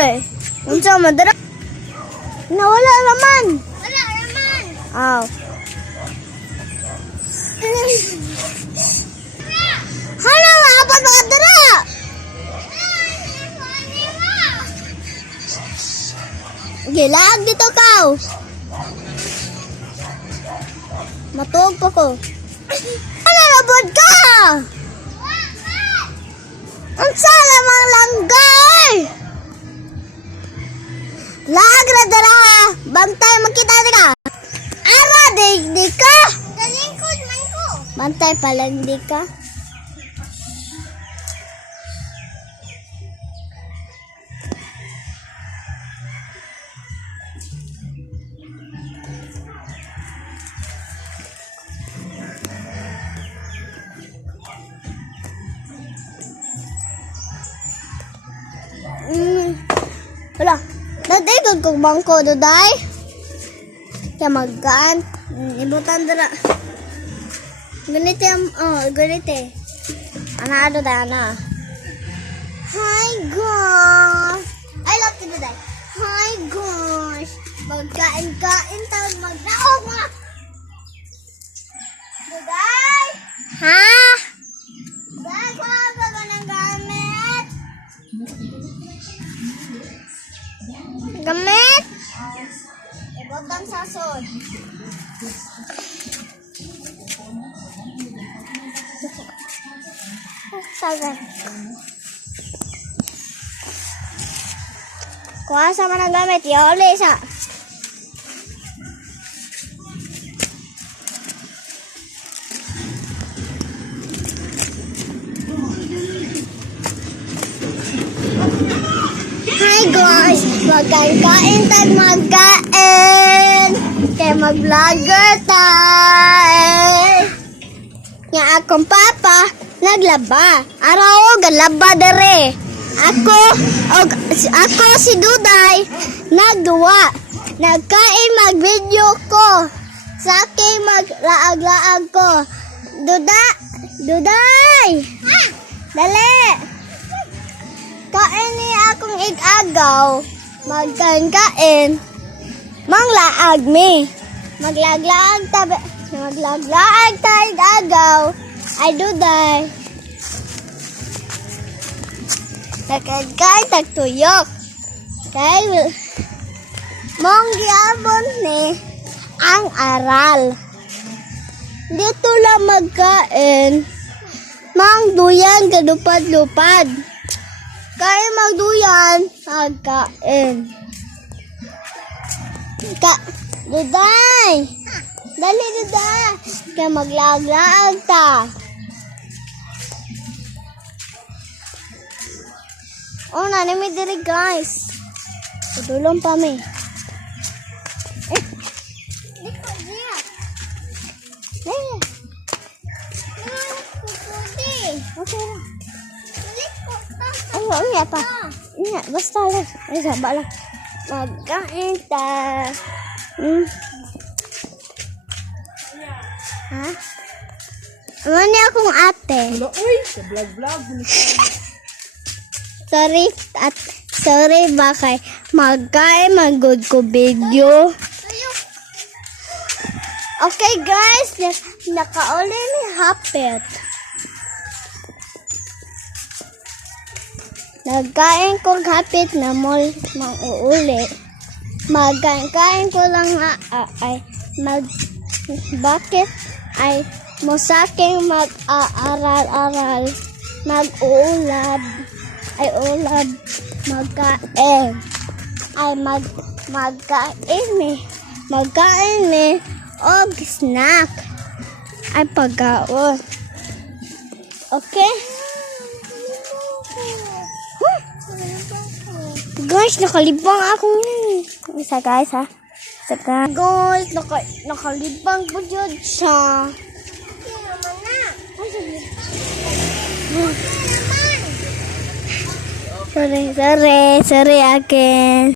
Uy, unsa man dara? Nawala naman. Wala naman. Aw. Hala, apa ba dara? Gilag dito kaw. Matuog pa ko. Ano labod ka? Ang sala mang langgay! Lagra dara! Bantay makita ka! Ara, di ka! Galingkod man ko. Bantay palang di ka. Wala. Dati kung bangko doday. Kaya magkaan. Ibutan dara. Ganito yung, ganito. Ana doday, ana. Hi gosh. I love you doday. Hi gosh. Magkain-kain tawag magdaog mga. Doday. Ha? Doday, kuha ba ng gamit? Gamit? Ibutang sasod. Sagan. Kuha sama ng gamit. Yoli sa. Hi guys! Magkain-kain tag magkain! Kaya mag-vlogger tayo! Nga akong papa, naglaba. Araw, galaba dere. Ako si Duday, nagduwa. Nagkain mag-video ko. Sa aking mag-laag-laag ko. Duday! Dali! Kain ni akong igagaw. Magkain-kain. Manglaag mi. Maglaag-laag tabi. Maglaag-laag tayo igagaw. Ay Duday. Nagkain tagtuyok. Kay mong giabon ni ang aral. Dito lang magkain. Mang duyan kadupad-lupad. Kaya magduyan, magkain. Duday! Dali, Duday! Kaya maglaag-laag ta. Oh, nanimi diri guys. Tutulong pa mi. Likod niya. Okay lang. Likod pa. Ay, iya pa. Iya, basta lang. Ay, saba lang. Magkain ta. Ha? Ano niya akong ate? Uy, sa vlog-vlog. Sorry ba kay magkain mag-good ko video. Okay guys, nakauli ni Hapit. Nagkain ko hapit na mall mang-uuli. Magkain ko lang ay bakit ay musaking mag-aaral-aral mag-uulad ay ulad magkain ay magkain mi og snack ay pagkaon. Okay? Guys, nakalibang akong isa guys ha. Saka guys, nakalibang po dyan siya. Hindi naman na. Sorry akin.